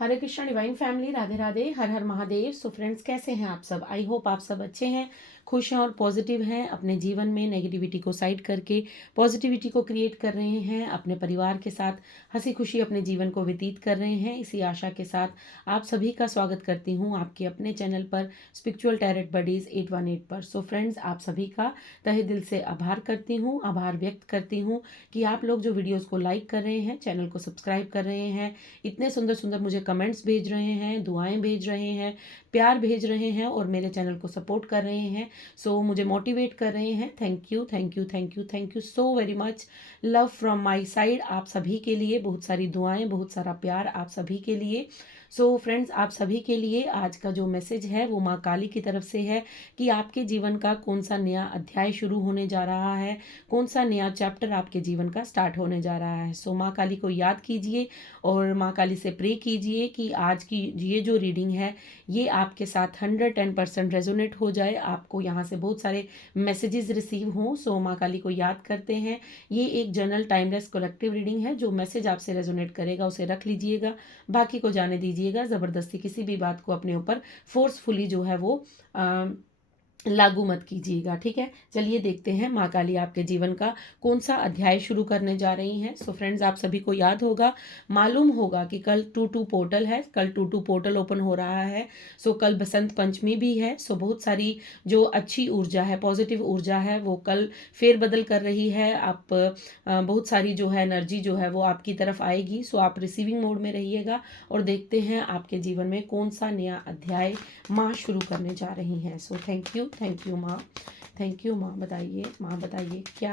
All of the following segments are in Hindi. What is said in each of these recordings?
हरे कृष्णा डिवाइन फैमिली, राधे राधे, हर हर महादेव। सो फ्रेंड्स, कैसे हैं आप सब? आई होप आप सब अच्छे हैं, खुश हैं और पॉजिटिव हैं। अपने जीवन में नेगेटिविटी को साइड करके पॉजिटिविटी को क्रिएट कर रहे हैं। अपने परिवार के साथ हंसी खुशी अपने जीवन को व्यतीत कर रहे हैं। इसी आशा के साथ आप सभी का स्वागत करती हूँ आपके अपने चैनल पर, स्पिरिचुअल टैरेट बडीज 818 पर। सो फ्रेंड्स, आप सभी का तहे दिल से आभार करती हूँ, आभार व्यक्त करती हूँ कि आप लोग जो वीडियोज़ को लाइक कर रहे हैं, चैनल को सब्सक्राइब कर रहे हैं, इतने सुंदर सुंदर मुझे कमेंट्स भेज रहे हैं, दुआएं भेज रहे हैं, प्यार भेज रहे हैं और मेरे चैनल को सपोर्ट कर रहे हैं। सो मुझे मोटिवेट कर रहे हैं। Thank you, thank you, thank you, thank you so very much. Love from my side आप सभी के लिए, बहुत सारी दुआएं, बहुत सारा प्यार आप सभी के लिए। सो फ्रेंड्स, आप सभी के लिए आज का जो मैसेज है वो माँ काली की तरफ से है कि आपके जीवन का कौन सा नया अध्याय शुरू होने जा रहा है, कौन सा नया चैप्टर आपके जीवन का स्टार्ट होने जा रहा है। सो माँ काली को याद कीजिए और माँ काली से प्रे कीजिए कि आज की ये जो रीडिंग है ये आपके साथ 110% रेजोनेट हो जाए, आपको यहाँ से बहुत सारे मैसेजेस रिसीव हों। सो माँ काली को याद करते हैं। ये एक जनरल टाइमलेस कलेक्टिव रीडिंग है। जो मैसेज आपसे रेजोनेट करेगा उसे रख लीजिएगा, बाकी को जाने दीजिएगा। ज़बरदस्ती किसी भी बात को अपने ऊपर फोर्सफुली जो है वो लागू मत कीजिएगा, ठीक है। चलिए देखते हैं माँ काली आपके जीवन का कौन सा अध्याय शुरू करने जा रही हैं। सो फ्रेंड्स, आप सभी को याद होगा, मालूम होगा कि कल 2-2 पोर्टल है, कल 2-2 पोर्टल ओपन हो रहा है। सो कल बसंत पंचमी भी है। सो बहुत सारी जो अच्छी ऊर्जा है, पॉजिटिव ऊर्जा है, वो कल फेरबदल कर रही है। आप बहुत सारी जो है एनर्जी जो है वो आपकी तरफ आएगी। सो आप रिसीविंग मोड में रहिएगा और देखते हैं आपके जीवन में कौन सा नया अध्याय माँ शुरू करने जा रही हैं। सो थैंक यू माँ, थैंक यू माँ। बताइए माँ, बताइए क्या,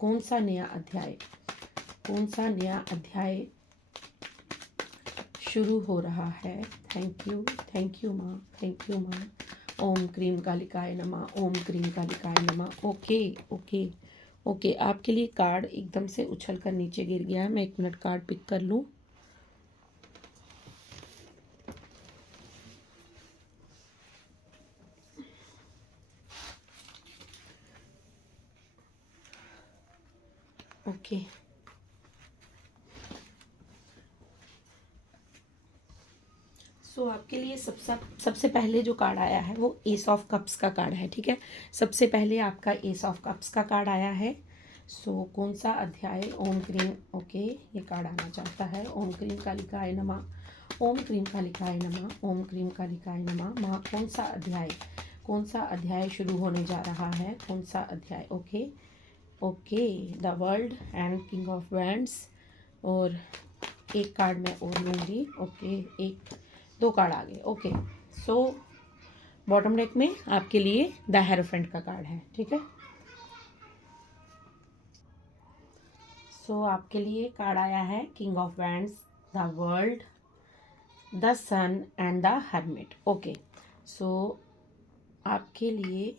कौन सा नया अध्याय, कौन सा नया अध्याय शुरू हो रहा है। थैंक यू माँ, थैंक यू माँ। ओम क्रीम कालिकाय नमः, ओम क्रीम कालिकाय नमः। ओके ओके ओके, आपके लिए कार्ड एकदम से उछल कर नीचे गिर गया है। मैं 1 मिनट कार्ड पिक कर लूँ। ओके, सो आपके लिए सबसे पहले जो कार्ड आया है वो एस ऑफ कप्स का कार्ड है, ठीक है। सबसे पहले आपका एस ऑफ कप्स का कार्ड आया है। सो कौन सा अध्याय, ओम क्रीम, ओके ये कार्ड आना चाहता है। ओम क्रीम कालिकाय नमः, ओम क्रीम कालिकाय नमः, ओम क्रीम कालिकाय नमः। माँ, कौन सा अध्याय, कौन सा अध्याय शुरू होने जा रहा है, कौन सा अध्याय। Okay okay, the world and king of wands. और एक कार्ड मैं और लूँगी। ओके, एक 2 कार्ड आ गए। ओके, सो बॉटम डेक में आपके लिए द हेरोफेंट का कार्ड है, ठीक है। सो आपके लिए कार्ड आया है king of wands, the world, the sun and the hermit. Okay, so आपके लिए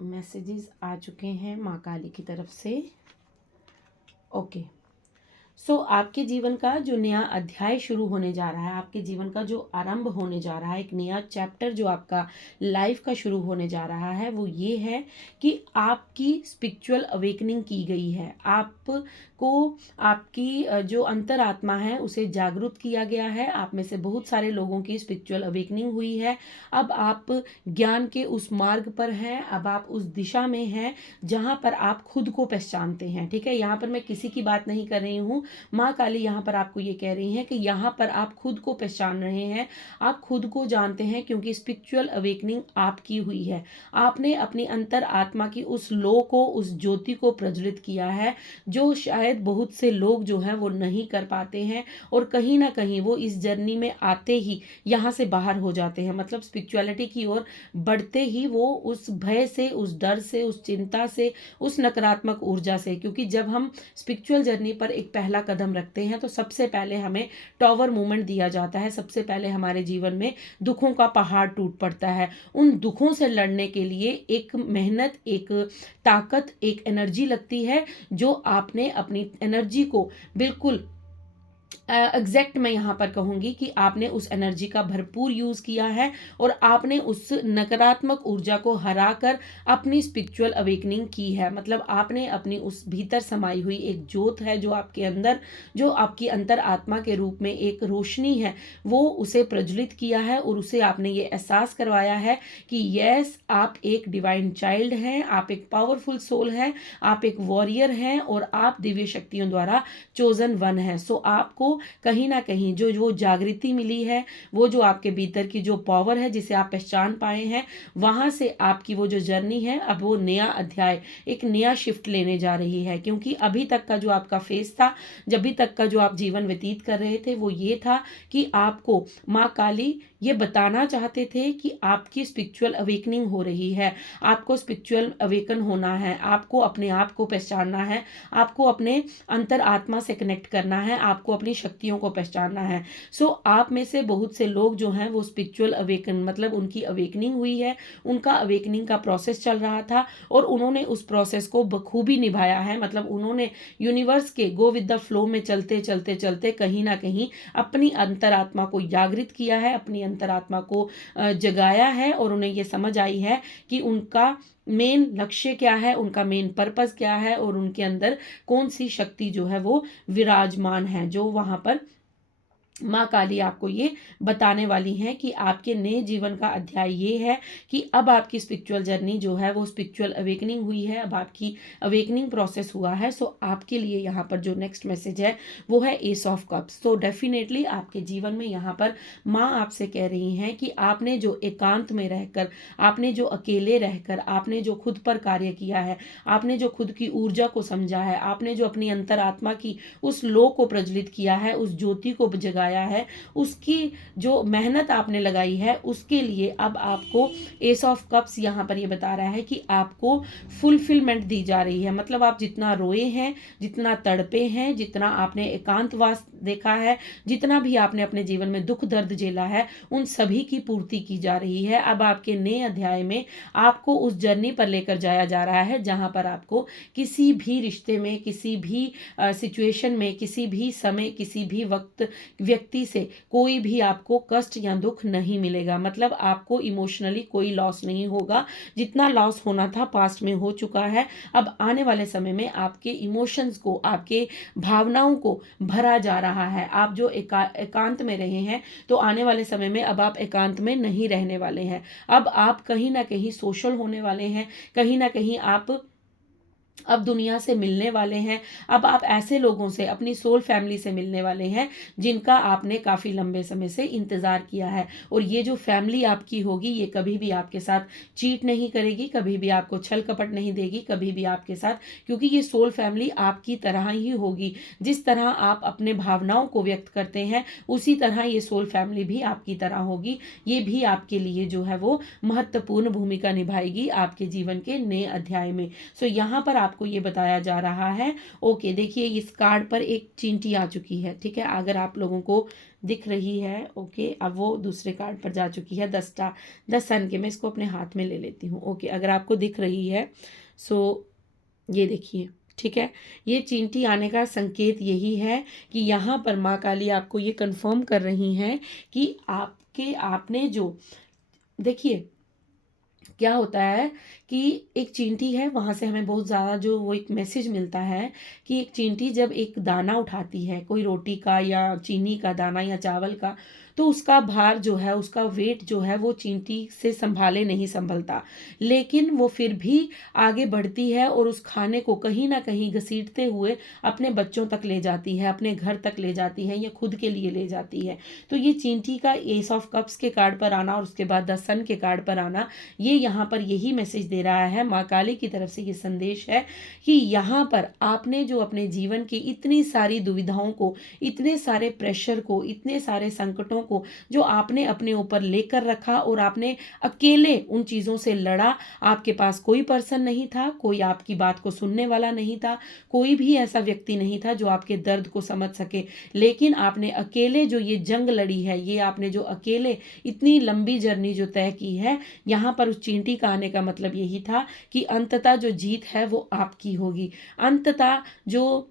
मैसेजेस आ चुके हैं माँ काली की तरफ से। ओके, सो आपके जीवन का जो नया अध्याय शुरू होने जा रहा है, आपके जीवन का जो आरंभ होने जा रहा है, एक नया चैप्टर जो आपका लाइफ का शुरू होने जा रहा है, वो ये है कि आपकी स्पिरिचुअल अवेकनिंग की गई है। आपको आपकी जो अंतरात्मा है उसे जागरूक किया गया है। आप में से बहुत सारे लोगों की स्पिरिचुअल अवेकनिंग हुई है। अब आप ज्ञान के उस मार्ग पर हैं, अब आप उस दिशा में हैं जहाँ पर आप खुद को पहचानते हैं, ठीक है। यहाँ पर मैं किसी की बात नहीं कर रही हूँ। माँ काली यहाँ पर आपको ये कह रही हैं कि यहाँ पर आप खुद को पहचान रहे हैं, आप खुद को जानते हैं, क्योंकि स्पिरिचुअल अवेकनिंग आपकी हुई है। आपने अपनी अंतर आत्मा की उस लो को, उस ज्योति को प्रज्वलित किया है, जो शायद बहुत से लोग जो हैं वो नहीं कर पाते हैं और कहीं ना कहीं वो इस जर्नी में आते ही यहाँ से बाहर हो जाते हैं। मतलब स्पिरिचुअलिटी की ओर बढ़ते ही वो उस भय से, उस डर से, उस चिंता से, उस नकारात्मक ऊर्जा से, क्योंकि जब हम स्पिरिचुअल जर्नी पर एक पहला कदम रखते हैं तो सबसे पहले हमें टॉवर मूवमेंट दिया जाता है। सबसे पहले हमारे जीवन में दुखों का पहाड़ टूट पड़ता है। उन दुखों से लड़ने के लिए एक मेहनत, एक ताकत, एक एनर्जी लगती है, जो आपने अपनी एनर्जी को बिल्कुल एग्जैक्ट मैं यहाँ पर कहूँगी कि आपने उस एनर्जी का भरपूर यूज़ किया है और आपने उस नकारात्मक ऊर्जा को हराकर अपनी स्पिरिचुअल अवेकनिंग की है। मतलब आपने अपनी उस भीतर समाई हुई एक ज्योत है जो आपके अंदर, जो आपकी अंतर आत्मा के रूप में एक रोशनी है, वो उसे प्रज्वलित किया है और उसे आपने ये एहसास करवाया है कि यस, आप एक डिवाइन चाइल्ड हैं, आप एक पावरफुल सोल हैं, आप एक वॉरियर हैं और आप दिव्य शक्तियों द्वारा चोजन वन है। सो आपको कहीं ना कहीं जो वो जागृति मिली है, वो जो आपके भीतर की जो पावर है जिसे आप पहचान पाए हैं, वहां से आपकी वो जो जर्नी है अब वो नया अध्याय, एक नया शिफ्ट लेने जा रही है। क्योंकि अभी तक का जो आपका फेस था, जब भी तक का जो आप जीवन व्यतीत कर रहे थे, वो ये था कि आपको माँ काली ये बताना चाहते थे कि आपकी स्पिरिचुअल अवेकनिंग हो रही है, आपको स्पिरिचुअल अवेकन होना है, आपको अपने आप को पहचानना है, आपको अपने अंतर आत्मा से कनेक्ट करना है, आपको अपनी शक्तियों को पहचानना है। सो आप में से बहुत से लोग जो हैं वो स्पिरिचुअल अवेकन, मतलब उनकी अवेकनिंग हुई है, उनका अवेकनिंग का प्रोसेस चल रहा था और उन्होंने उस प्रोसेस को बखूबी निभाया है। मतलब उन्होंने यूनिवर्स के गो विद द फ्लो में चलते चलते चलते कहीं ना कहीं अपनी अंतरात्मा को जागृत किया है, अपनी अंतरात्मा को जगाया है और उन्हें ये समझ आई है कि उनका मेन लक्ष्य क्या है, उनका मेन पर्पस क्या है और उनके अंदर कौन सी शक्ति जो है वो विराजमान है, जो वहां पर माँ काली आपको ये बताने वाली हैं कि आपके नए जीवन का अध्याय ये है कि अब आपकी स्पिरिचुअल जर्नी जो है वो स्पिरिचुअल अवेकनिंग हुई है, अब आपकी अवेकनिंग प्रोसेस हुआ है। सो आपके लिए यहाँ पर जो नेक्स्ट मैसेज है वो है एस ऑफ कप्स। तो डेफिनेटली आपके जीवन में यहाँ पर माँ आपसे कह रही हैं कि आपने जो एकांत में रहकर, आपने जो अकेले रहकर, आपने जो खुद पर कार्य किया है, आपने जो खुद की ऊर्जा को समझा है, आपने जो अपनी अंतरात्मा की उस लो को प्रज्वलित किया है, उस ज्योति को जगाया है, उसकी जो मेहनत आपने लगाई है, उसके लिए अब आपको एस ऑफ कप्स यहाँ पर ये बता रहा है कि आपको फुलफिलमेंट दी जा रही है। मतलब आप जितना रोए हैं, जितना तड़पे हैं, जितना आपने एकांतवास देखा है, जितना भी आपने अपने जीवन में दुख दर्द झेला है, उन सभी की पूर्ति की जा रही है। अब आपके नए अध्याय में आपको उस जर्नी पर लेकर जाया जा रहा है जहां पर आपको किसी भी रिश्ते में, किसी भी सिचुएशन में, किसी भी समय, किसी भी वक्त व्यक्ति से कोई भी आपको कष्ट या दुख नहीं मिलेगा। मतलब आपको इमोशनली कोई लॉस नहीं होगा। जितना लॉस होना था पास्ट में हो चुका है। अब आने वाले समय में आपके इमोशंस को, आपके भावनाओं को भरा जा रहा है। आप जो एकांत में रहे हैं, तो आने वाले समय में अब आप एकांत में नहीं रहने वाले हैं। अब आप कहीं ना कहीं सोशल होने वाले हैं, कहीं ना कहीं आप अब दुनिया से मिलने वाले हैं। अब आप ऐसे लोगों से, अपनी सोल फैमिली से मिलने वाले हैं जिनका आपने काफ़ी लंबे समय से इंतज़ार किया है। और ये जो फैमिली आपकी होगी, ये कभी भी आपके साथ चीट नहीं करेगी, कभी भी आपको छल कपट नहीं देगी, कभी भी आपके साथ, क्योंकि ये सोल फैमिली आपकी तरह ही होगी। जिस तरह आप अपने भावनाओं को व्यक्त करते हैं, उसी तरह ये सोल फैमिली भी आपकी तरह होगी। ये भी आपके लिए जो है वो महत्वपूर्ण भूमिका निभाएगी आपके जीवन के नए अध्याय में। सो यहाँ पर आपको ये बताया जा रहा है। ओके, देखिए इस कार्ड पर एक चींटी आ चुकी है, ठीक है, अगर आप लोगों को दिख रही है। ओके, अब वो दूसरे कार्ड पर जा चुकी है, 10 सन के। मैं इसको अपने हाथ में ले लेती हूँ। ओके, अगर आपको दिख रही है, सो ये देखिए, ठीक है, ये चींटी आने का संकेत यही है कि यहाँ पर माँ काली आपको ये कंफर्म कर रही हैं कि आपने जो, देखिए क्या होता है कि एक चींटी है, वहां से हमें बहुत ज़्यादा जो वो एक मैसेज मिलता है कि एक चींटी जब एक दाना उठाती है, कोई रोटी का या चीनी का दाना या चावल का, तो उसका भार जो है, उसका वेट जो है, वो चींटी से संभाले नहीं संभलता। लेकिन वो फिर भी आगे बढ़ती है और उस खाने को कहीं ना कहीं घसीटते हुए अपने बच्चों तक ले जाती है, अपने घर तक ले जाती है, या खुद के लिए ले जाती है। तो ये चींटी का एस ऑफ कप्स के कार्ड पर आना और उसके बाद 10 सन के कार्ड पर आना, ये यहाँ पर यही मैसेज दे रहा है। माँ काली की तरफ से ये संदेश है कि यहाँ पर आपने जो अपने जीवन की इतनी सारी दुविधाओं को, इतने सारे प्रेशर को, इतने सारे संकटों को जो आपने अपने ऊपर लेकर रखा और आपने अकेले उन चीज़ों से लड़ा, आपके पास कोई पर्सन नहीं था, कोई आपकी बात को सुनने वाला नहीं था, कोई भी ऐसा व्यक्ति नहीं था जो आपके दर्द को समझ सके। लेकिन आपने अकेले जो ये जंग लड़ी है, ये आपने जो अकेले इतनी लंबी जर्नी जो तय की है, यहाँ पर उस चींटी का आने का मतलब यही था कि अंततः जो जीत है वो आपकी होगी। अंततः जो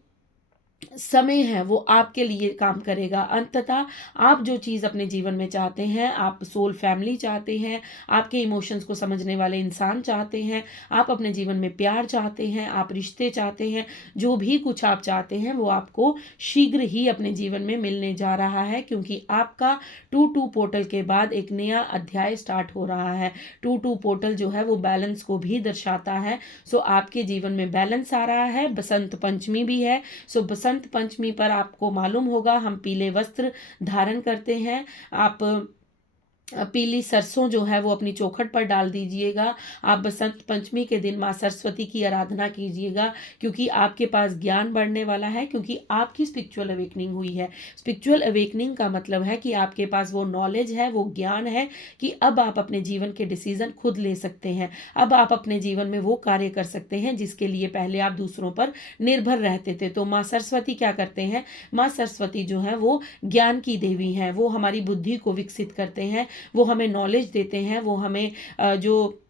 समय है वो आपके लिए काम करेगा। अंततः आप जो चीज़ अपने जीवन में चाहते हैं, आप सोल फैमिली चाहते हैं, आपके इमोशंस को समझने वाले इंसान चाहते हैं, आप अपने जीवन में प्यार चाहते हैं, आप रिश्ते चाहते हैं, जो भी कुछ आप चाहते हैं वो आपको शीघ्र ही अपने जीवन में मिलने जा रहा है, क्योंकि आपका 2-2 पोर्टल के बाद एक नया अध्याय स्टार्ट हो रहा है। 2-2 पोर्टल जो है वो बैलेंस को भी दर्शाता है। सो आपके जीवन में बैलेंस आ रहा है। बसंत पंचमी भी है। सो बसंत पंचमी पर आपको मालूम होगा हम पीले वस्त्र धारण करते हैं। आप पीली सरसों जो है वो अपनी चौखट पर डाल दीजिएगा। आप बसंत पंचमी के दिन माँ सरस्वती की आराधना कीजिएगा, क्योंकि आपके पास ज्ञान बढ़ने वाला है, क्योंकि आपकी स्पिरिचुअल अवेकनिंग हुई है। स्पिरिचुअल अवेकनिंग का मतलब है कि आपके पास वो नॉलेज है, वो ज्ञान है कि अब आप अपने जीवन के डिसीजन खुद ले सकते हैं। अब आप अपने जीवन में वो कार्य कर सकते हैं जिसके लिए पहले आप दूसरों पर निर्भर रहते थे। तो माँ सरस्वती क्या करते हैं? माँ सरस्वती जो है वो ज्ञान की देवी हैं। वो हमारी बुद्धि को विकसित करते हैं, वो हमें नॉलेज देते हैं, वो हमें जो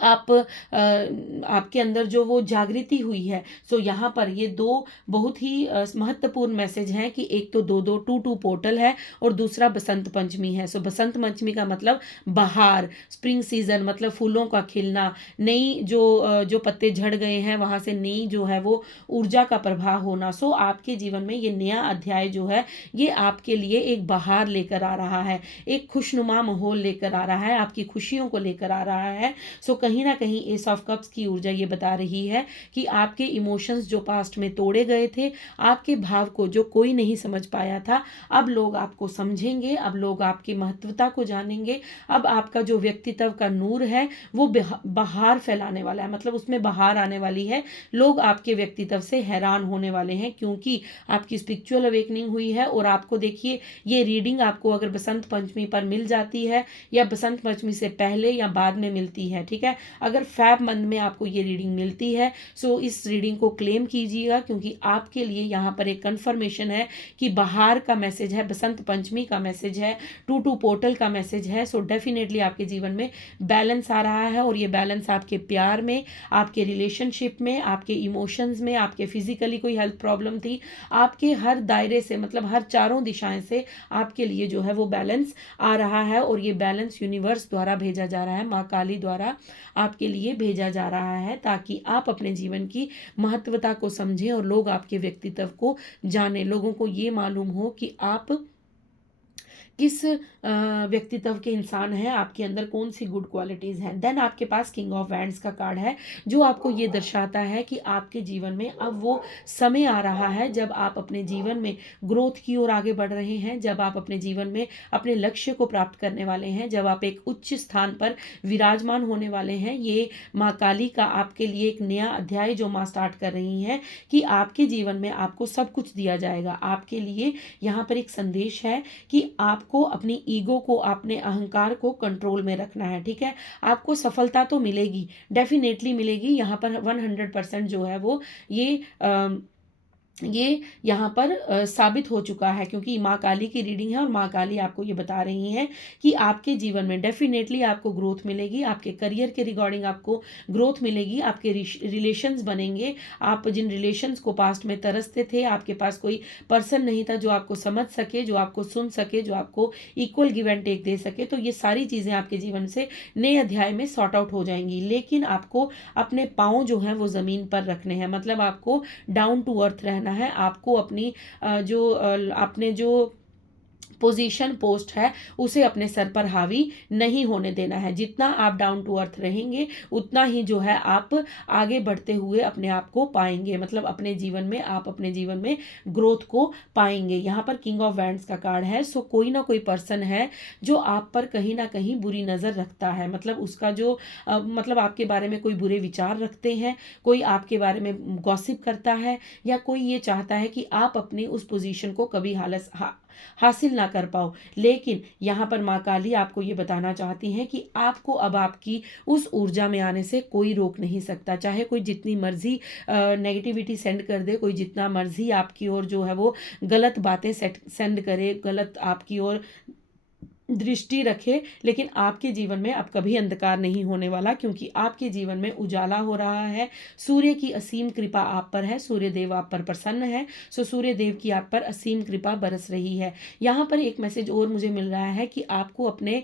आपके अंदर जो वो जागृति हुई है। सो यहाँ पर ये दो बहुत ही महत्वपूर्ण मैसेज हैं कि एक तो 2-2 पोर्टल है और दूसरा बसंत पंचमी है। सो बसंत पंचमी का मतलब बहार, स्प्रिंग सीजन, मतलब फूलों का खिलना, नई जो पत्ते झड़ गए हैं वहाँ से नई जो है वो ऊर्जा का प्रवाह होना। सो आपके जीवन में ये नया अध्याय जो है ये आपके लिए एक बहार लेकर आ रहा है, एक खुशनुमा माहौल लेकर आ रहा है, आपकी खुशियों को लेकर आ रहा है। सो कहीं ना कहीं एस ऑफ कप्स की ऊर्जा ये बता रही है कि आपके इमोशंस जो पास्ट में तोड़े गए थे, आपके भाव को जो कोई नहीं समझ पाया था, अब लोग आपको समझेंगे, अब लोग आपकी महत्वता को जानेंगे। अब आपका जो व्यक्तित्व का नूर है वो बहार फैलाने वाला है, मतलब उसमें बहार आने वाली है। लोग आपके व्यक्तित्व से हैरान होने वाले हैं, क्योंकि आपकी स्पिरिचुअल अवेकनिंग हुई है। और आपको देखिए, ये रीडिंग आपको अगर बसंत पंचमी पर मिल जाती है या बसंत पंचमी से पहले या बाद में मिलती है, ठीक है, अगर फैब मंथ में आपको ये रीडिंग मिलती है सो इस रीडिंग को क्लेम कीजिएगा, क्योंकि आपके लिए यहाँ पर एक कंफर्मेशन है कि बहार का मैसेज है, बसंत पंचमी का मैसेज है, 2-2 पोर्टल का मैसेज है। सो डेफिनेटली आपके जीवन में बैलेंस आ रहा है, और ये बैलेंस आपके प्यार में, आपके रिलेशनशिप में, आपके इमोशंस में, आपके फिजिकली कोई हेल्थ प्रॉब्लम थी, आपके हर दायरे से, मतलब हर चारों दिशाएं से आपके लिए जो है वो बैलेंस आ रहा है। और ये बैलेंस यूनिवर्स द्वारा भेजा जा रहा है, माँ काली द्वारा आपके लिए भेजा जा रहा है, ताकि आप अपने जीवन की महत्वता को समझें और लोग आपके व्यक्तित्व को जाने, लोगों को ये मालूम हो कि आप किस व्यक्तित्व के इंसान हैं, आपके अंदर कौन सी गुड क्वालिटीज़ हैं। देन आपके पास किंग ऑफ वैंड्स का कार्ड है, जो आपको ये दर्शाता है कि आपके जीवन में अब वो समय आ रहा है जब आप अपने जीवन में ग्रोथ की ओर आगे बढ़ रहे हैं, जब आप अपने जीवन में अपने लक्ष्य को प्राप्त करने वाले हैं, जब आप एक उच्च स्थान पर विराजमान होने वाले हैं। ये माँ काली का आपके लिए एक नया अध्याय जो माँ स्टार्ट कर रही हैं कि आपके जीवन में आपको सब कुछ दिया जाएगा। आपके लिए यहाँ पर एक संदेश है कि आपको अपनी ईगो को, अपने अहंकार को कंट्रोल में रखना है, ठीक है। आपको सफलता तो मिलेगी, डेफिनेटली मिलेगी। यहाँ पर 100% जो है वो ये यहाँ पर साबित हो चुका है, क्योंकि माँ काली की रीडिंग है और माँ काली आपको ये बता रही हैं कि आपके जीवन में डेफिनेटली आपको ग्रोथ मिलेगी, आपके करियर के रिगार्डिंग आपको ग्रोथ मिलेगी, आपके रिलेशंस बनेंगे। आप जिन रिलेशंस को पास्ट में तरसते थे, आपके पास कोई पर्सन नहीं था जो आपको समझ सके, जो आपको सुन सके, जो आपको इक्वल गिव एंड टेक दे सके, तो ये सारी चीज़ें आपके जीवन से नए अध्याय में सॉर्ट आउट हो जाएंगी। लेकिन आपको अपने पाँव जो हैं वो ज़मीन पर रखने हैं, मतलब आपको डाउन टू अर्थ रहना है। आपको अपनी अपने जो पोजीशन पोस्ट है उसे अपने सर पर हावी नहीं होने देना है। जितना आप डाउन टू अर्थ रहेंगे उतना ही जो है आप आगे बढ़ते हुए अपने आप को पाएंगे, मतलब अपने जीवन में आप अपने जीवन में ग्रोथ को पाएंगे। यहाँ पर किंग ऑफ वैंड्स का कार्ड है। सो कोई ना कोई पर्सन है जो आप पर कहीं ना कहीं बुरी नज़र रखता है, मतलब उसका जो मतलब आपके बारे में कोई बुरे विचार रखते हैं, कोई आपके बारे में गॉसिप करता है, या कोई ये चाहता है कि आप अपनी उस पोजीशन को कभी हासिल ना कर पाओ। लेकिन यहाँ पर माँ काली आपको ये बताना चाहती हैं कि आपको अब आपकी उस ऊर्जा में आने से कोई रोक नहीं सकता। चाहे कोई जितनी मर्जी नेगेटिविटी सेंड कर दे, कोई जितना मर्जी आपकी ओर जो है वो गलत बातें सेंड करे, गलत आपकी ओर दृष्टि रखे, लेकिन आपके जीवन में अब कभी अंधकार नहीं होने वाला, क्योंकि आपके जीवन में उजाला हो रहा है। सूर्य की असीम कृपा आप पर है, सूर्य देव आप पर प्रसन्न है। सो सूर्य देव की आप पर असीम कृपा बरस रही है। यहाँ पर एक मैसेज और मुझे मिल रहा है कि आपको अपने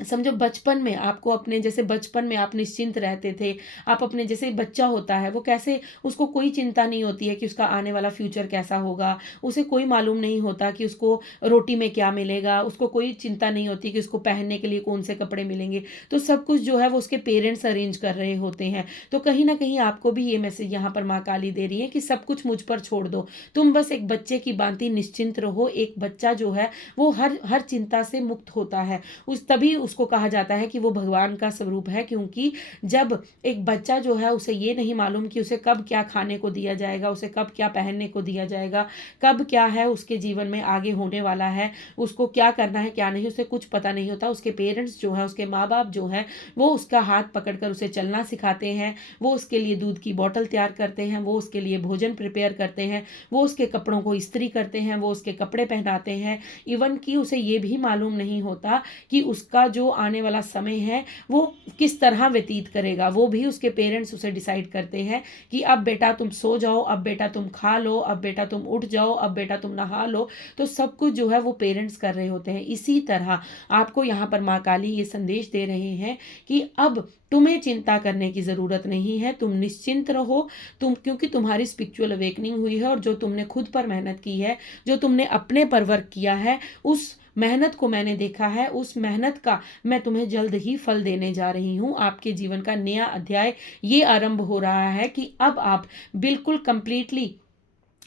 समझो बचपन में आपको अपने, जैसे बचपन में आप निश्चिंत रहते थे, आप अपने, जैसे बच्चा होता है वो कैसे, उसको कोई चिंता नहीं होती है कि उसका आने वाला फ्यूचर कैसा होगा, उसे कोई मालूम नहीं होता कि उसको रोटी में क्या मिलेगा, उसको कोई चिंता नहीं होती कि उसको पहनने के लिए कौन से कपड़े मिलेंगे। तो सब कुछ जो है वो उसके पेरेंट्स अरेंज कर रहे होते हैं। तो कहीं ना कहीं आपको भी ये मैसेज यहाँ पर माँ काली दे रही है कि सब कुछ मुझ पर छोड़ दो, तुम बस एक बच्चे की भांति निश्चिंत रहो। एक बच्चा जो है वो हर हर चिंता से मुक्त होता है, उस तभी उसको कहा जाता है कि वो भगवान का स्वरूप है। क्योंकि जब एक बच्चा जो है उसे ये नहीं मालूम कि उसे कब क्या खाने को दिया जाएगा, उसे कब क्या पहनने को दिया जाएगा, कब क्या है उसके जीवन में आगे होने वाला है, उसको क्या करना है क्या नहीं, उसे कुछ पता नहीं होता। उसके पेरेंट्स जो है, उसके माँ बाप जो है, वो उसका हाथ पकड़कर उसे चलना सिखाते हैं, वो उसके लिए दूध की बोतल तैयार करते हैं, वो उसके लिए भोजन प्रिपेयर करते हैं, वो उसके कपड़ों को इस्त्री करते हैं, वो उसके कपड़े पहनाते हैं। इवन कि उसे ये भी मालूम नहीं होता कि उसका जो आने वाला समय है वो किस तरह व्यतीत करेगा, वो भी उसके पेरेंट्स उसे डिसाइड करते हैं कि अब बेटा तुम सो जाओ, अब बेटा तुम खा लो, अब बेटा तुम उठ जाओ, अब बेटा तुम नहा लो। तो सब कुछ जो है वो पेरेंट्स कर रहे होते हैं। इसी तरह आपको यहाँ पर माँ काली ये संदेश दे रहे हैं कि अब तुम्हें चिंता करने की ज़रूरत नहीं है, तुम निश्चिंत रहो। क्योंकि तुम्हारी स्पिरिचुअल अवेकनिंग हुई है, और जो तुमने खुद पर मेहनत की है, जो तुमने अपने पर वर्क किया है, उस मेहनत को मैंने देखा है, उस मेहनत का मैं तुम्हें जल्द ही फल देने जा रही हूँ। आपके जीवन का नया अध्याय ये आरंभ हो रहा है कि अब आप बिल्कुल कंप्लीटली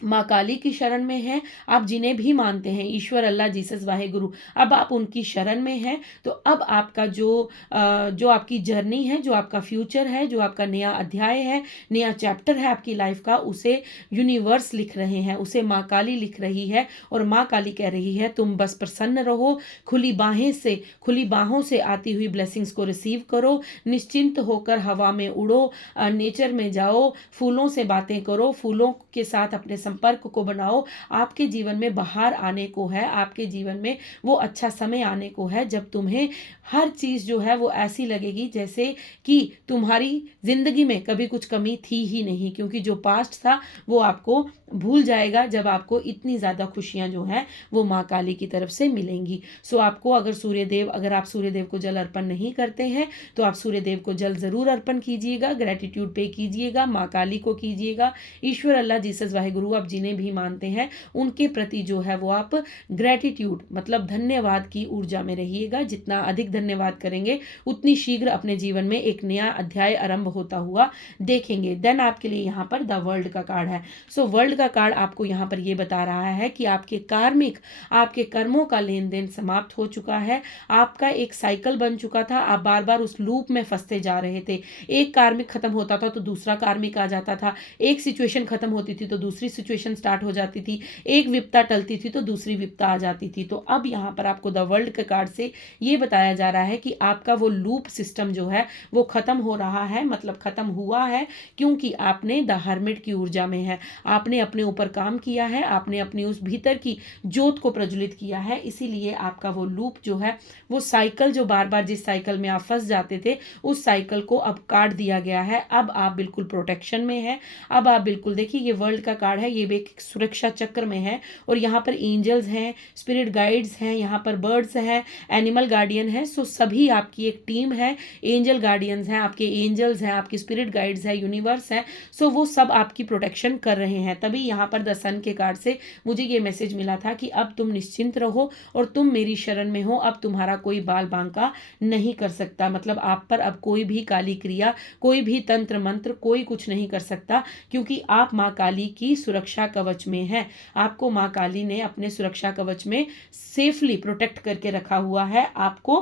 माँ काली की शरण में हैं। आप जिन्हें भी मानते हैं, ईश्वर, अल्लाह, जीसस, वाहे गुरु, अब आप उनकी शरण में हैं। तो अब आपका जो आपकी जर्नी है, जो आपका फ्यूचर है, जो आपका नया अध्याय है, नया चैप्टर है आपकी लाइफ का, उसे यूनिवर्स लिख रहे हैं, उसे माँ काली लिख रही है। और माँ काली कह रही है तुम बस प्रसन्न रहो, खुली बाहों से आती हुई ब्लेसिंग्स को रिसीव करो, निश्चिंत होकर हवा में उड़ो, नेचर में जाओ, फूलों से बातें करो, फूलों के साथ अपने संपर्क को बनाओ। आपके जीवन में बाहर आने को है, आपके जीवन में वो अच्छा समय आने को है जब तुम्हें हर चीज़ जो है वो ऐसी लगेगी जैसे कि तुम्हारी जिंदगी में कभी कुछ कमी थी ही नहीं, क्योंकि जो पास्ट था वो आपको भूल जाएगा जब आपको इतनी ज़्यादा खुशियाँ जो हैं वो माँ काली की तरफ से मिलेंगी। सो आपको अगर आप सूर्यदेव को जल अर्पण नहीं करते हैं तो आप सूर्यदेव को जल ज़रूर अर्पण कीजिएगा, ग्रेटिट्यूड पे कीजिएगा, माँ काली को कीजिएगा, ईश्वर, अल्लाह, जीसस, वाहेगुरु, आप जिन्हें भी मानते हैं उनके प्रति जो है वो आप ग्रेटिट्यूड मतलब धन्यवाद की ऊर्जा में रहिएगा। जितना अधिक धन्यवाद करेंगे उतनी शीघ्र अपने जीवन में एक नया अध्याय आरंभ होता हुआ देखेंगे। देन आपके लिए यहाँ पर द वर्ल्ड का कार्ड है। सो वर्ल्ड का कार्ड आपको यहाँ पर ये बता रहा है कि आपके कर्मों का लेन देन समाप्त हो चुका है। आपका एक साइकिल बन चुका था, आप बार बार उस लूप में फंसते जा रहे थे। एक कार्मिक खत्म होता था तो दूसरा कार्मिक आ जाता था, एक सिचुएशन खत्म होती थी तो दूसरी सिचुएशन स्टार्ट हो जाती थी, एक विपता टलती थी तो दूसरी विपता आ जाती थी। तो अब यहाँ पर आपको द वर्ल्ड के कार्ड से ये बताया जा रहा है कि आपका वो लूप सिस्टम जो है वो खत्म हो रहा है, मतलब खत्म हुआ है, क्योंकि आपने द हर्मिट की ऊर्जा में है, आपने अपने ऊपर काम किया है, आपने अपनी उस भीतर की ज्योत को प्रज्वलित किया है। इसीलिए आपका वो लूप जो है, वो साइकिल जो बार बार जिस साइकिल में आप फंस जाते थे, उस साइकिल को अब काट दिया गया है। अब आप बिल्कुल प्रोटेक्शन में है। अब आप बिल्कुल, देखिए ये वर्ल्ड का कार्ड है, ये भी एक सुरक्षा चक्र में है, और यहाँ पर एंजल्स हैं, स्पिरिट गाइड्स हैं, यहाँ पर बर्ड्स हैं, एनिमल गार्डियन है। सो सभी आपकी एक टीम है, एंजल गार्डियंस हैं, आपके एंजल्स हैं, आपकी स्पिरिट गाइड्स है, यूनिवर्स है। सो वो सब आपकी प्रोटेक्शन कर रहे हैं। तभी यहाँ पर द सन के कार्ड से मुझे ये मैसेज मिला था कि अब तुम निश्चिंत रहो और तुम मेरी शरण में हो, अब तुम्हारा कोई बाल बांका नहीं कर सकता। मतलब आप पर अब कोई भी काली क्रिया, कोई भी तंत्र मंत्र, कोई कुछ नहीं कर सकता, क्योंकि आप माँ काली की सुरक्षा कवच में हैं। आपको माँ काली ने अपने सुरक्षा कवच में सेफली प्रोटेक्ट करके रखा हुआ है आपको,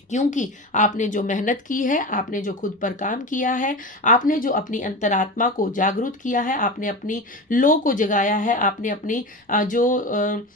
क्योंकि आपने जो मेहनत की है, आपने जो खुद पर काम किया है, आपने जो अपनी अंतरात्मा को जागरूक किया है, आपने अपनी लो को जगाया है, आपने अपनी जो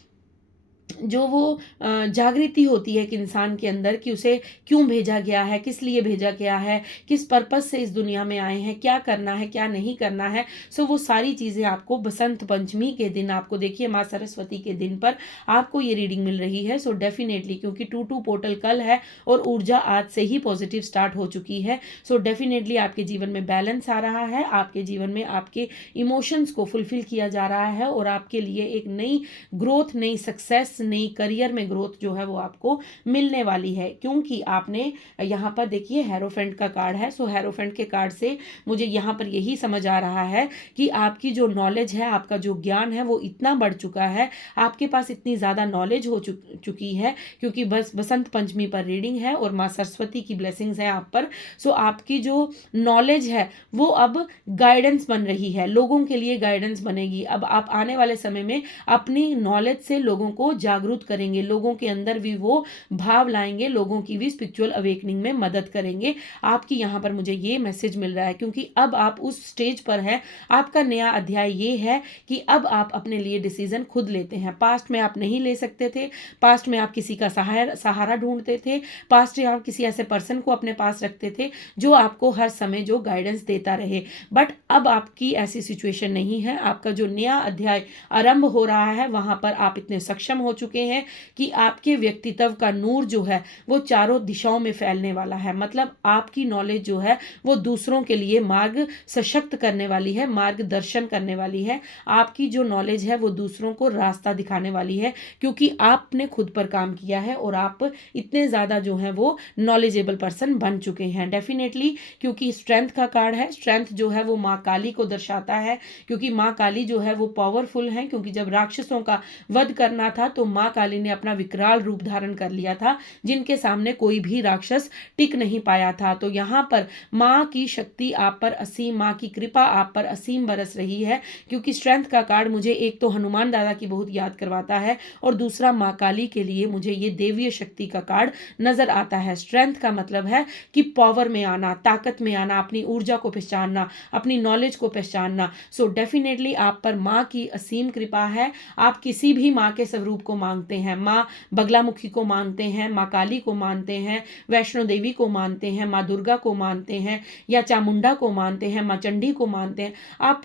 जो वो जागृति होती है कि इंसान के अंदर कि उसे क्यों भेजा गया है, किस लिए भेजा गया है, किस पर्पस से इस दुनिया में आए हैं, क्या करना है क्या नहीं करना है। सो वो सारी चीज़ें आपको बसंत पंचमी के दिन, आपको देखिए माँ सरस्वती के दिन पर आपको ये रीडिंग मिल रही है। सो डेफिनेटली, क्योंकि 2-2 पोर्टल कल है और ऊर्जा आज से ही पॉजिटिव स्टार्ट हो चुकी है। सो डेफिनेटली आपके जीवन में बैलेंस आ रहा है, आपके जीवन में आपके इमोशंस को फुलफिल किया जा रहा है और आपके लिए एक नई ग्रोथ, नई सक्सेस, नई करियर में ग्रोथ जो है वो आपको मिलने वाली है। क्योंकि आपने यहाँ पर देखिए हेरोफेंट का कार्ड है। सो हेरोफेंट के कार्ड से मुझे यहाँ पर यही समझ आ रहा है कि आपकी जो नॉलेज है, आपका जो ज्ञान है वो इतना बढ़ चुका है, आपके पास इतनी ज़्यादा नॉलेज हो चुकी है, क्योंकि बस बसंत पंचमी पर रीडिंग है और माँ सरस्वती की ब्लेसिंग्स हैं आप पर। सो आपकी जो नॉलेज है वो अब गाइडेंस बन रही है, लोगों के लिए गाइडेंस बनेगी। अब आप आने वाले समय में अपनी नॉलेज से लोगों को जागरूक करेंगे, लोगों के अंदर भी वो भाव लाएंगे, लोगों की भी स्पिरिचुअल अवेकनिंग में मदद करेंगे। आपकी यहाँ पर मुझे ये मैसेज मिल रहा है, क्योंकि अब आप उस स्टेज पर हैं। आपका नया अध्याय ये है कि अब आप अपने लिए डिसीजन खुद लेते हैं। पास्ट में आप नहीं ले सकते थे, पास्ट में आप किसी का सहारा ढूंढते थे, पास्ट में आप किसी ऐसे पर्सन को अपने पास रखते थे जो आपको हर समय जो गाइडेंस देता रहे। बट अब आपकी ऐसी सिचुएशन नहीं है। आपका जो नया अध्याय आरंभ हो रहा है वहां पर आप इतने सक्षम हो चुके हैं कि आपके व्यक्तित्व का नूर जो है वो चारों दिशाओं में फैलने वाला है। मतलब आपकी नॉलेज जो है वो दूसरों के लिए मार्ग सशक्त करने वाली है, मार्गदर्शन करने वाली है। आपकी जो नॉलेज है वो दूसरों को रास्ता दिखाने वाली है, क्योंकि आपने खुद पर काम किया है और आप इतने ज़्यादा जो है वो नॉलेजेबल पर्सन बन चुके हैं। डेफिनेटली, क्योंकि स्ट्रेंथ का कार्ड है। स्ट्रेंथ जो है वो माँ काली को दर्शाता है, क्योंकि माँ काली जो है वो पावरफुल है। क्योंकि जब राक्षसों का वध करना था तो माँ काली ने अपना विकराल रूप धारण कर लिया था, जिनके सामने कोई भी राक्षस टिक नहीं पाया था। तो यहाँ पर माँ की शक्ति आप पर असीम, माँ की कृपा आप पर असीम बरस रही है। क्योंकि स्ट्रेंथ का कार्ड मुझे एक तो हनुमान दादा की बहुत याद करवाता है और दूसरा माँ काली के लिए मुझे ये देवीय शक्ति का कार्ड नजर आता है। स्ट्रेंथ का मतलब है कि पावर में आना, ताकत में आना, अपनी ऊर्जा को पहचानना, अपनी नॉलेज को पहचानना। सो डेफिनेटली आप पर माँ की असीम कृपा है। आप किसी भी माँ के स्वरूप को मांगते हैं, माँ बगलामुखी को मानते हैं, माँ काली को मानते हैं, वैष्णो देवी को मानते हैं, माँ दुर्गा को मानते हैं, या चामुंडा को मानते हैं, माँ चंडी को मानते हैं, आप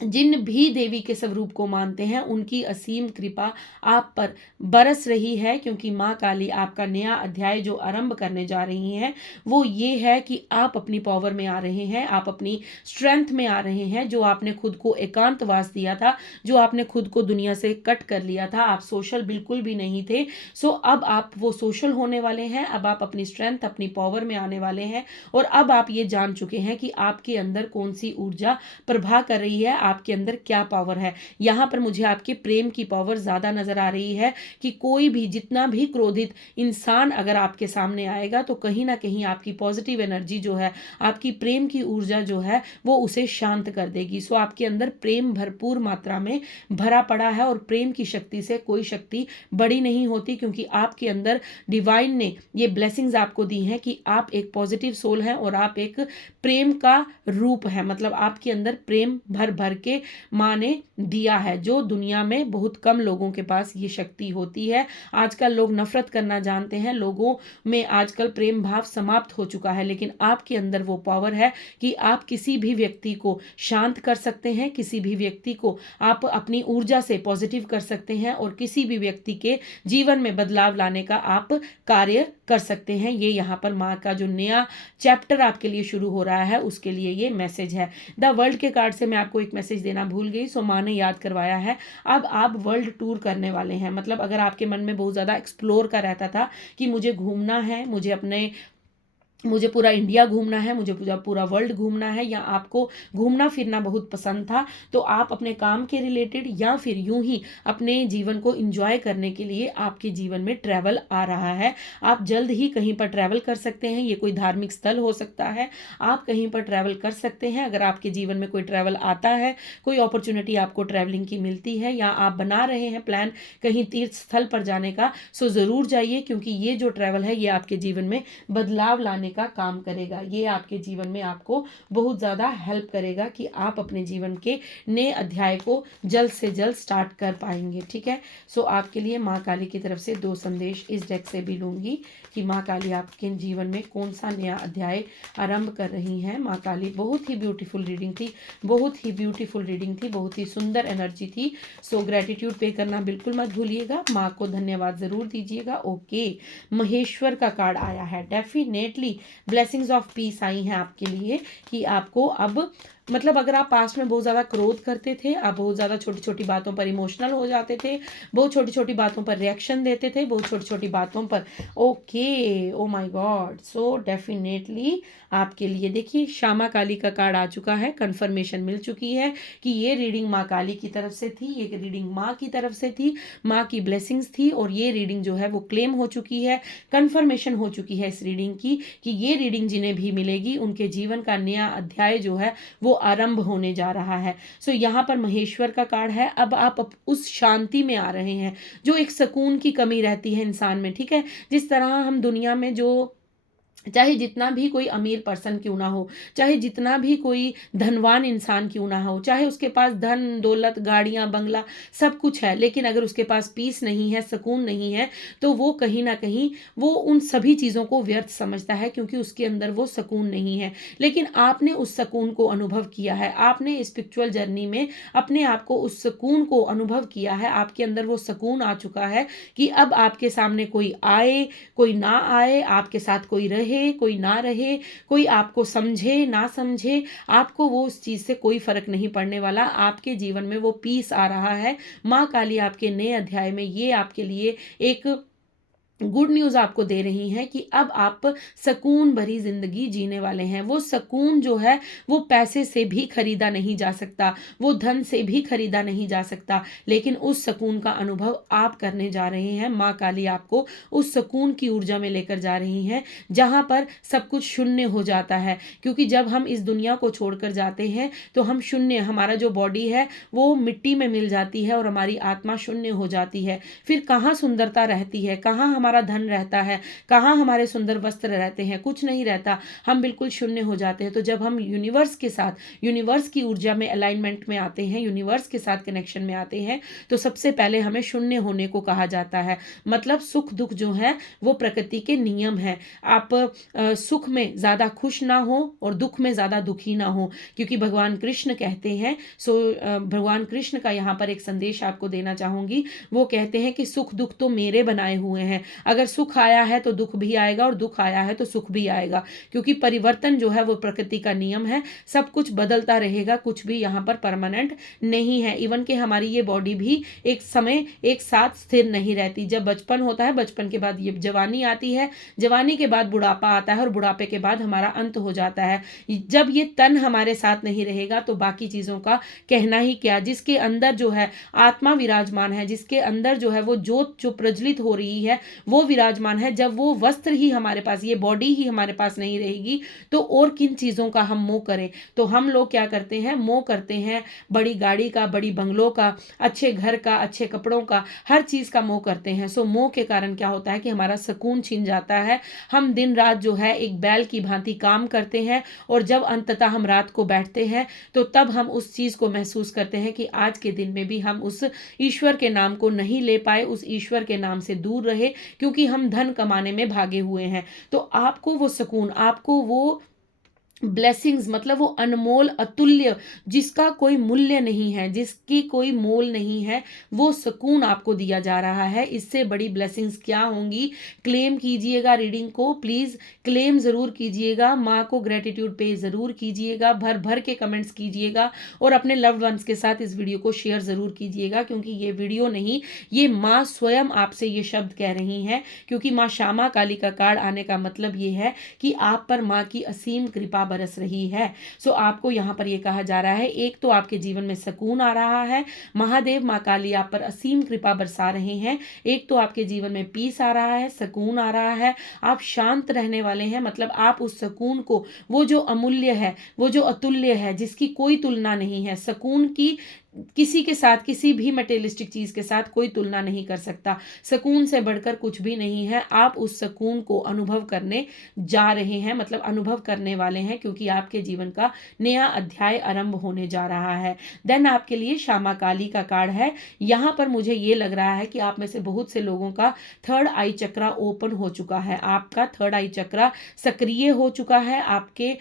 जिन भी देवी के स्वरूप को मानते हैं उनकी असीम कृपा आप पर बरस रही है। क्योंकि माँ काली आपका नया अध्याय जो आरंभ करने जा रही हैं वो ये है कि आप अपनी पावर में आ रहे हैं, आप अपनी स्ट्रेंथ में आ रहे हैं। जो आपने खुद को एकांतवास दिया था, जो आपने खुद को दुनिया से कट कर लिया था, आप सोशल बिल्कुल भी नहीं थे। सो अब आप वो सोशल होने वाले हैं, अब आप अपनी स्ट्रेंथ, अपनी पावर में आने वाले हैं। और अब आप ये जान चुके हैं कि आपके अंदर कौन सी ऊर्जा प्रभा कर रही है, आपके अंदर क्या पावर है। यहाँ पर मुझे आपके प्रेम की पावर ज्यादा नजर आ रही है कि कोई भी, जितना भी क्रोधित इंसान अगर आपके सामने आएगा तो कहीं ना कहीं आपकी पॉजिटिव एनर्जी जो है, आपकी प्रेम की ऊर्जा जो है वो उसे शांत कर देगी। सो आपके अंदर प्रेम भरपूर मात्रा में भरा पड़ा है और प्रेम की शक्ति से कोई शक्ति बड़ी नहीं होती, क्योंकि आपके अंदर डिवाइन ने ये ब्लेसिंग्स आपको दी हैं कि आप एक पॉजिटिव सोल हैं और आप एक प्रेम का रूप है। मतलब आपके अंदर प्रेम भर भर के माँ ने दिया है, जो दुनिया में बहुत कम लोगों के पास ये शक्ति होती है। आजकल लोग नफरत करना जानते हैं, लोगों में आजकल प्रेम भाव समाप्त हो चुका है, लेकिन आपके अंदर वो पावर है कि आप किसी भी व्यक्ति को शांत कर सकते हैं, किसी भी व्यक्ति को आप अपनी ऊर्जा से पॉजिटिव कर सकते हैं और किसी भी व्यक्ति के जीवन में बदलाव लाने का आप कार्य कर सकते हैं। ये यहाँ पर माँ का जो नया चैप्टर आपके लिए शुरू हो रहा है उसके लिए ये मैसेज है। द वर्ल्ड के कार्ड से मैं आपको एक मैसेज देना भूल गई, सो माँ ने याद करवाया है। अब आप वर्ल्ड टूर करने वाले हैं। मतलब अगर आपके मन में बहुत ज़्यादा एक्सप्लोर का रहता था कि मुझे घूमना है, मुझे पूरा इंडिया घूमना है, मुझे पूरा वर्ल्ड घूमना है, या आपको घूमना फिरना बहुत पसंद था, तो आप अपने काम के रिलेटेड या फिर यूं ही अपने जीवन को एंजॉय करने के लिए आपके जीवन में ट्रैवल आ रहा है। आप जल्द ही कहीं पर ट्रैवल कर सकते हैं। ये कोई धार्मिक स्थल हो सकता है, आप कहीं पर ट्रैवल कर सकते हैं। अगर आपके जीवन में कोई ट्रैवल आता है, कोई अपॉर्चुनिटी आपको ट्रैवलिंग की मिलती है, या आप बना रहे हैं प्लान कहीं तीर्थ स्थल पर जाने का, सो ज़रूर जाइए, क्योंकि ये जो ट्रैवल है ये आपके जीवन में बदलाव लाने का काम करेगा। ये आपके जीवन में आपको बहुत ज़्यादा हेल्प करेगा कि आप अपने जीवन के नए अध्याय को जल्द से जल्द स्टार्ट कर पाएंगे। ठीक है, सो आपके लिए माँ काली की तरफ से 2 संदेश इस डेक से भी लूंगी कि माँ काली आपके जीवन में कौन सा नया अध्याय आरंभ कर रही हैं। माँ काली, बहुत ही ब्यूटीफुल रीडिंग थी, बहुत ही ब्यूटीफुल रीडिंग थी, बहुत ही सुंदर एनर्जी थी। सो ग्रेटिट्यूड पे करना बिल्कुल मत भूलिएगा, माँ को धन्यवाद जरूर दीजिएगा। ओके, महेश्वर का कार्ड आया है। डेफिनेटली ब्लेसिंग्स ऑफ पीस आई हैं आपके लिए कि आपको अब मतलब अगर आप पास्ट में बहुत ज़्यादा क्रोध करते थे, आप बहुत ज़्यादा छोटी छोटी बातों पर इमोशनल हो जाते थे, बहुत छोटी छोटी बातों पर रिएक्शन देते थे, बहुत छोटी छोटी बातों पर, okay, oh my God, so definitely आपके लिए देखिए श्यामा काली का कार्ड आ चुका है। कंफर्मेशन मिल चुकी है कि ये रीडिंग माँ काली की तरफ से थी, ये रीडिंग माँ की तरफ से थी, माँ की ब्लेसिंग्स थी और ये रीडिंग जो है वो क्लेम हो चुकी है, कंफर्मेशन हो चुकी है इस रीडिंग की कि ये रीडिंग जिन्हें भी मिलेगी उनके जीवन का नया अध्याय जो है वो आरंभ होने जा रहा है। सो यहाँ पर महेश्वर का कार्ड है। अब आप उस शांति में आ रहे हैं जो एक सुकून की कमी रहती है इंसान में। ठीक है, जिस तरह हम दुनिया में जो चाहे जितना भी कोई अमीर पर्सन क्यों ना हो, चाहे जितना भी कोई धनवान इंसान क्यों ना हो, चाहे उसके पास धन दौलत गाड़ियां बंगला सब कुछ है, लेकिन अगर उसके पास पीस नहीं है, सुकून नहीं है, तो वो कहीं ना कहीं वो उन सभी चीज़ों को व्यर्थ समझता है क्योंकि उसके अंदर वो सुकून नहीं है। लेकिन आपने उस सुकून को अनुभव किया है, आपने स्पिरिचुअल जर्नी में अपने आप को उस सुकून को अनुभव किया है, आपके अंदर वो सुकून आ चुका है कि अब आपके सामने कोई आए कोई ना आए, आपके साथ कोई रहे कोई ना रहे, कोई आपको समझे ना समझे, आपको वो उस चीज से कोई फर्क नहीं पड़ने वाला। आपके जीवन में वो पीस आ रहा है। माँ काली आपके नए अध्याय में ये आपके लिए एक गुड न्यूज आपको दे रही हैं कि अब आप सुकून भरी जिंदगी जीने वाले हैं। वो सुकून जो है वो पैसे से भी खरीदा नहीं जा सकता, वो धन से भी खरीदा नहीं जा सकता, लेकिन उस सुकून का अनुभव आप करने जा रहे हैं। माँ काली आपको उस सुकून की ऊर्जा में लेकर जा रही हैं जहां पर सब कुछ शून्य हो जाता है, क्योंकि जब हम इस दुनिया को छोड़कर जाते हैं तो हम शून्य, हमारा जो बॉडी है वो मिट्टी में मिल जाती है और हमारी आत्मा शून्य हो जाती है। फिर कहाँ सुंदरता रहती है, कहाँ हमारा धन रहता है, कहाँ हमारे सुंदर वस्त्र रहते हैं, कुछ नहीं रहता, हम बिल्कुल शून्य हो जाते हैं। तो जब हम यूनिवर्स के साथ, यूनिवर्स की ऊर्जा में अलाइनमेंट में आते हैं, यूनिवर्स के साथ कनेक्शन में आते हैं, तो सबसे पहले हमें शून्य होने को कहा जाता है। मतलब सुख दुख जो है वो प्रकृति के नियम है। आप सुख में ज्यादा खुश ना हो और दुख में ज्यादा दुखी ना हो, क्योंकि भगवान कृष्ण कहते हैं। भगवान कृष्ण का यहाँ पर एक संदेश आपको देना चाहूंगी। वो कहते हैं कि सुख दुख तो मेरे बनाए हुए हैं, अगर सुख आया है तो दुख भी आएगा और दुख आया है तो सुख भी आएगा, क्योंकि परिवर्तन जो है वो प्रकृति का नियम है। सब कुछ बदलता रहेगा, कुछ भी यहाँ पर परमानेंट नहीं है। इवन कि हमारी ये बॉडी भी एक समय एक साथ स्थिर नहीं रहती। जब बचपन होता है, बचपन के बाद ये जवानी आती है, जवानी के बाद बुढ़ापा आता है और बुढ़ापे के बाद हमारा अंत हो जाता है। जब ये तन हमारे साथ नहीं रहेगा तो बाकी चीजों का कहना ही क्या। जिसके अंदर जो है आत्मा विराजमान है, जिसके अंदर जो है वो ज्योत जो प्रज्वलित हो रही है वो विराजमान है, जब वो वस्त्र ही हमारे पास, ये बॉडी ही हमारे पास नहीं रहेगी तो और किन चीजों का हम मोह करें। तो हम लोग क्या करते हैं, मोह करते हैं बड़ी गाड़ी का, बड़ी बंगलों का, अच्छे घर का, अच्छे कपड़ों का, हर चीज का मोह करते हैं। सो मोह के कारण क्या होता है कि हमारा सुकून छिन जाता है। हम दिन रात जो है एक बैल की भांति काम करते हैं और जब अंततः हम रात को बैठते हैं तो तब हम उस चीज को महसूस करते हैं कि आज के दिन में भी हम उस ईश्वर के नाम को नहीं ले पाए, उस ईश्वर के नाम से दूर रहे, क्योंकि हम धन कमाने में भागे हुए हैं। तो आपको वो सुकून, आपको वो ब्लेसिंग्स, मतलब वो अनमोल अतुल्य, जिसका कोई मूल्य नहीं है, जिसकी कोई मोल नहीं है, वो सुकून आपको दिया जा रहा है। इससे बड़ी ब्लेसिंग्स क्या होंगी। क्लेम कीजिएगा रीडिंग को, प्लीज क्लेम जरूर कीजिएगा। माँ को ग्रेटिट्यूड पे जरूर कीजिएगा, भर भर के कमेंट्स कीजिएगा और अपने लव्ड वंस के साथ इस वीडियो को शेयर जरूर कीजिएगा, क्योंकि ये वीडियो नहीं, ये माँ स्वयं आपसे ये शब्द कह रही हैं। क्योंकि माँ श्यामा काली का कार्ड आने का मतलब ये है कि आप पर माँ की असीम कृपा बरस रही है। सो आपको यहाँ पर ये कहा जा रहा है, एक तो आपके जीवन में सुकून आ रहा है, महादेव माँ काली आप पर असीम कृपा बरसा रहे हैं। एक तो आपके जीवन में पीस आ रहा है, सुकून आ रहा है, आप शांत रहने वाले हैं। मतलब आप उस सुकून को, वो जो अमूल्य है, वो जो अतुल्य है, जिसकी कोई तुलना नहीं है, सुकून की किसी के साथ, किसी भी मटेरियलिस्टिक चीज़ के साथ कोई तुलना नहीं कर सकता। सुकून से बढ़कर कुछ भी नहीं है। आप उस सुकून को अनुभव करने जा रहे हैं, मतलब अनुभव करने वाले हैं, क्योंकि आपके जीवन का नया अध्याय आरंभ होने जा रहा है। देन आपके लिए श्यामा काली का कार्ड है। यहाँ पर मुझे ये लग रहा है कि आप में से बहुत से लोगों का थर्ड आई चक्रा ओपन हो चुका है। आपका थर्ड आई चक्रा सक्रिय हो चुका है। आपके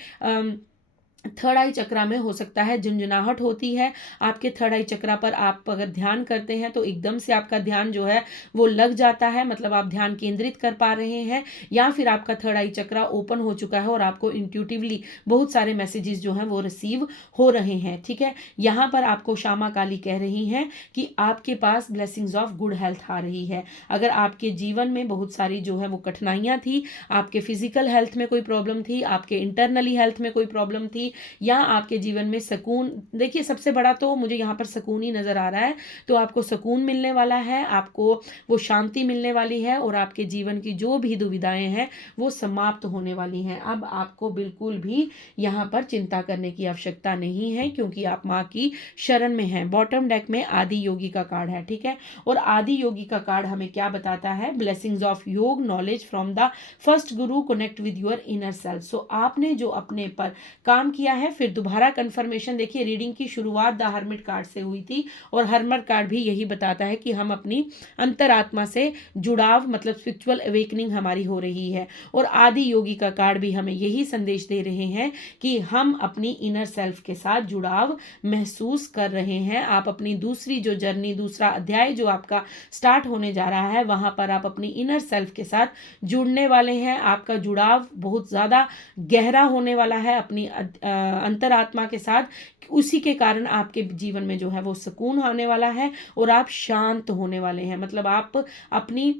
थर्ड आई चक्रा में हो सकता है झुंझुनाहट होती है। आपके थर्ड आई चक्रा पर आप अगर ध्यान करते हैं तो एकदम से आपका ध्यान जो है वो लग जाता है, मतलब आप ध्यान केंद्रित कर पा रहे हैं, या फिर आपका थर्ड आई चक्रा ओपन हो चुका है और आपको इंट्यूटिवली बहुत सारे मैसेजेस जो हैं वो रिसीव हो रहे हैं। ठीक है, यहाँ पर आपको श्यामा काली कह रही हैं कि आपके पास ब्लेसिंग्स ऑफ गुड हेल्थ आ रही है। अगर आपके जीवन में बहुत सारी जो है वो कठिनाइयाँ थी, आपके फिजिकल हेल्थ में कोई प्रॉब्लम थी, आपके इंटरनली हेल्थ में कोई प्रॉब्लम थी, या आपके जीवन में सुकून, देखिए सबसे बड़ा तो मुझे यहाँ पर सुकून ही नजर आ रहा है। तो आपको सुकून मिलने वाला है, आपको वो शांति मिलने वाली है, और आपके जीवन की जो भी दुविधाएं हैं वो समाप्त होने वाली हैं। अब आपको बिल्कुल भी यहाँ पर चिंता करने की आवश्यकता नहीं है, क्योंकि आप माँ की शरण में हैं। बॉटम डेक में आदि योगी का कार्ड है। ठीक है, और आदि योगी का कार्ड हमें क्या बताता है? Blessings of yog knowledge from the first guru connect with your inner self. So आपने जो अपने पर काम किया है, फिर दोबारा कंफर्मेशन, देखिए रीडिंग की शुरुआत द हर्मिट कार्ड से हुई थी, और हर्मिट कार्ड भी यही बताता है कि हम अपनी अंतरात्मा से जुड़ाव, मतलब स्पिरिचुअल अवेकनिंग हमारी हो रही है। और आदि योगी का कार्ड भी हमें यही संदेश दे रहे हैं कि हम अपनी इनर सेल्फ के साथ जुड़ाव महसूस कर रहे हैं। आप अपनी दूसरी जो जर्नी, दूसरा अध्याय जो आपका स्टार्ट होने जा रहा है, वहां पर आप अपनी इनर सेल्फ के साथ जुड़ने वाले हैं। आपका जुड़ाव बहुत ज़्यादा गहरा होने वाला है अपनी अंतरात्मा के साथ। उसी के कारण आपके जीवन में जो है वो सुकून होने वाला है, और आप शांत होने वाले हैं। मतलब आप अपनी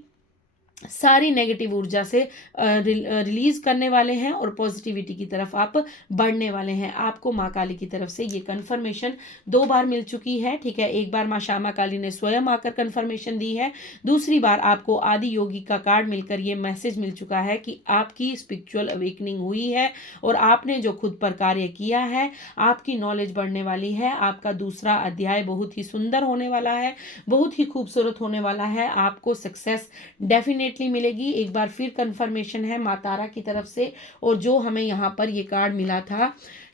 सारी नेगेटिव ऊर्जा से रिलीज करने वाले हैं, और पॉजिटिविटी की तरफ आप बढ़ने वाले हैं। आपको माँ काली की तरफ से ये कंफर्मेशन 2 बार मिल चुकी है। ठीक है, एक बार माँ श्यामा काली ने स्वयं आकर कंफर्मेशन दी है, दूसरी बार आपको आदि योगी का कार्ड मिलकर ये मैसेज मिल चुका है कि आपकी स्पिरिचुअल अवेकनिंग हुई है, और आपने जो खुद पर कार्य किया है, आपकी नॉलेज बढ़ने वाली है। आपका दूसरा अध्याय बहुत ही सुंदर होने वाला है, बहुत ही खूबसूरत होने वाला है। आपको सक्सेस डेफिनेटली मिलेगी। एक बार फिर कंफर्मेशन है माँ तारा की तरफ से। और जो हमें यहाँ पर ये कार्ड मिला था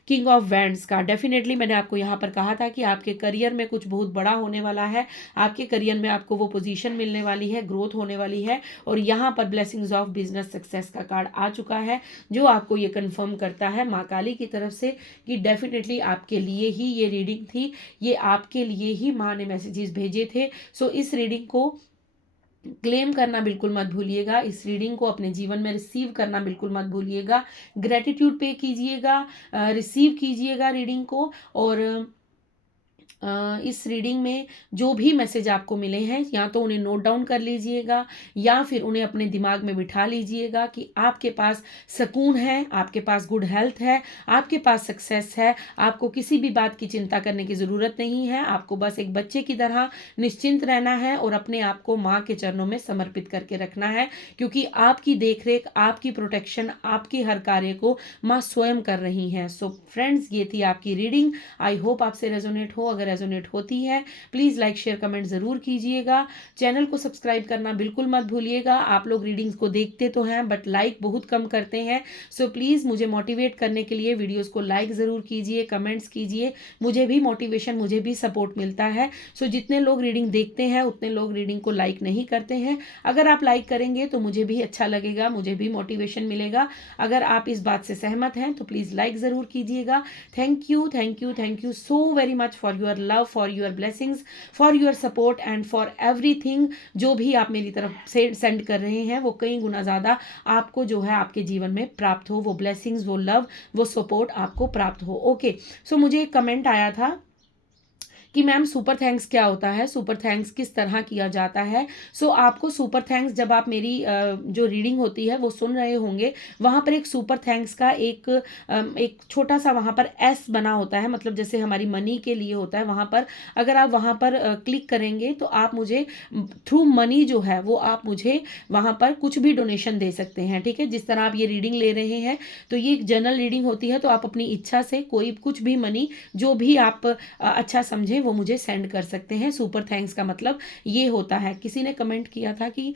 किंग ऑफ वैंड्स का, डेफिनेटली मैंने आपको यहाँ पर कहा था कि आपके करियर में कुछ बहुत बड़ा होने वाला है। आपके करियर में आपको वो पोजीशन मिलने वाली है, ग्रोथ होने वाली है। और यहाँ पर ब्लेसिंग्स ऑफ बिजनेस सक्सेस का कार्ड आ चुका है, जो आपको ये कंफर्म करता है माँ काली की तरफ से कि डेफिनेटली आपके लिए ही ये रीडिंग थी, ये आपके लिए ही माँ ने मैसेजेस भेजे थे। सो इस रीडिंग को क्लेम करना बिल्कुल मत भूलिएगा, इस रीडिंग को अपने जीवन में रिसीव करना बिल्कुल मत भूलिएगा। ग्रेटिट्यूड पे कीजिएगा, रिसीव कीजिएगा रीडिंग को। और इस रीडिंग में जो भी मैसेज आपको मिले हैं, या तो उन्हें नोट डाउन कर लीजिएगा, या फिर उन्हें अपने दिमाग में बिठा लीजिएगा कि आपके पास सुकून है, आपके पास गुड हेल्थ है, आपके पास सक्सेस है। आपको किसी भी बात की चिंता करने की ज़रूरत नहीं है। आपको बस एक बच्चे की तरह निश्चिंत रहना है, और अपने आप को माँ के चरणों में समर्पित करके रखना है, क्योंकि आपकी देखरेख, आपकी प्रोटेक्शन, आपकी हर कार्य को माँ स्वयं कर रही हैं। सो फ्रेंड्स, ये थी आपकी रीडिंग। आई होप आपसे रेजोनेट हो। अगर रेजोनेट होती है, प्लीज़ लाइक शेयर कमेंट ज़रूर कीजिएगा। चैनल को सब्सक्राइब करना बिल्कुल मत भूलिएगा। आप लोग रीडिंग्स को देखते तो हैं, बट लाइक बहुत कम करते हैं। सो प्लीज़ मुझे मोटिवेट करने के लिए वीडियोस को लाइक ज़रूर कीजिए, कमेंट्स कीजिए। मुझे भी मोटिवेशन, मुझे भी सपोर्ट मिलता है। सो जितने लोग रीडिंग देखते हैं, उतने लोग रीडिंग को लाइक नहीं करते हैं। अगर आप लाइक करेंगे तो मुझे भी अच्छा लगेगा, मुझे भी मोटिवेशन मिलेगा। अगर आप इस बात से सहमत हैं तो प्लीज़ लाइक ज़रूर कीजिएगा। Thank you, thank you, thank you so very much for your love, for your blessings, for your support and for everything. जो भी आप मेरी तरफ से सेंड कर रहे हैं, वो कई गुना ज़्यादा आपको जो है आपके जीवन में प्राप्त हो, वो ब्लेसिंग्स, वो लव, वो सपोर्ट आपको प्राप्त हो। ओके, सो मुझे एक कमेंट आया था कि मैम सुपर थैंक्स क्या होता है, सुपर थैंक्स किस तरह किया जाता है। सो आपको सुपर थैंक्स, जब आप मेरी जो रीडिंग होती है वो सुन रहे होंगे, वहाँ पर एक सुपर थैंक्स का एक छोटा सा वहाँ पर एस बना होता है, मतलब जैसे हमारी मनी के लिए होता है। वहाँ पर अगर आप वहाँ पर क्लिक करेंगे तो आप मुझे थ्रू मनी जो है वो आप मुझे वहाँ पर कुछ भी डोनेशन दे सकते हैं। ठीक है, जिस तरह आप ये रीडिंग ले रहे हैं, तो ये एक जनरल रीडिंग होती है, तो आप अपनी इच्छा से कोई कुछ भी मनी जो भी आप अच्छा समझें हैं वो मुझे सेंड कर सकते हैं। सुपर थैंक्स का मतलब ये होता है। किसी ने कमेंट किया था कि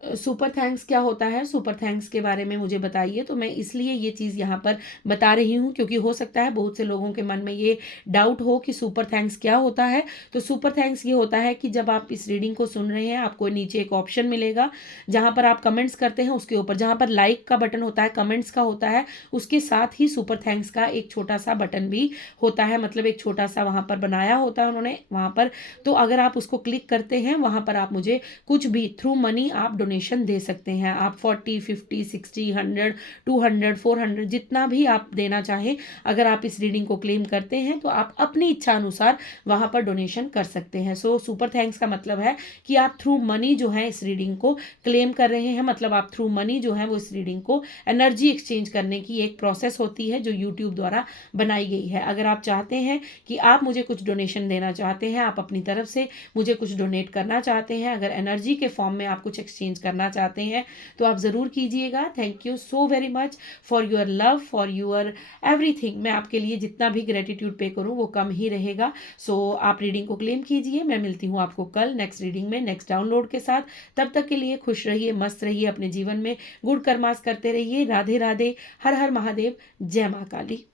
सुपर थैंक्स क्या होता है, सुपर थैंक्स के बारे में मुझे बताइए। तो मैं इसलिए ये चीज़ यहाँ पर बता रही हूँ क्योंकि हो सकता है बहुत से लोगों के मन में ये डाउट हो कि सुपर थैंक्स क्या होता है। तो सुपर थैंक्स ये होता है कि जब आप इस रीडिंग को सुन रहे हैं, आपको नीचे एक ऑप्शन मिलेगा जहाँ पर आप कमेंट्स करते हैं, उसके ऊपर जहाँ पर लाइक का बटन होता है, कमेंट्स का होता है, उसके साथ ही सुपर थैंक्स का एक छोटा सा बटन भी होता है, मतलब एक छोटा सा वहाँ पर बनाया होता है उन्होंने वहाँ पर। तो अगर आप उसको क्लिक करते हैं, वहाँ पर आप मुझे कुछ भी थ्रू मनी आप डोनेशन दे सकते हैं। आप 40, 50, 60, 100, 200, 400 जितना भी आप देना चाहें, अगर आप इस रीडिंग को क्लेम करते हैं तो आप अपनी इच्छा अनुसार वहां पर डोनेशन कर सकते हैं। सो सुपर थैंक्स का मतलब है कि आप थ्रू मनी जो है इस रीडिंग को क्लेम कर रहे हैं, मतलब आप थ्रू मनी जो है वो इस रीडिंग को एनर्जी एक्सचेंज करने की एक प्रोसेस होती है जो यूट्यूब द्वारा बनाई गई है। अगर आप चाहते हैं कि आप मुझे कुछ डोनेशन देना चाहते हैं, आप अपनी तरफ से मुझे कुछ डोनेट करना चाहते हैं, अगर एनर्जी के फॉर्म में आप कुछ एक्सचेंज करना चाहते हैं तो आप ज़रूर कीजिएगा। Thank you so very much for your love, for your everything. मैं आपके लिए जितना भी ग्रेटिट्यूड पे करूँ वो कम ही रहेगा। सो आप रीडिंग को क्लेम कीजिए। मैं मिलती हूँ आपको कल नेक्स्ट रीडिंग में, नेक्स्ट डाउनलोड के साथ। तब तक के लिए खुश रहिए, मस्त रहिए, अपने जीवन में गुड़ कर्मास करते रहिए। राधे राधे, हर हर महादेव, जय माँ काली।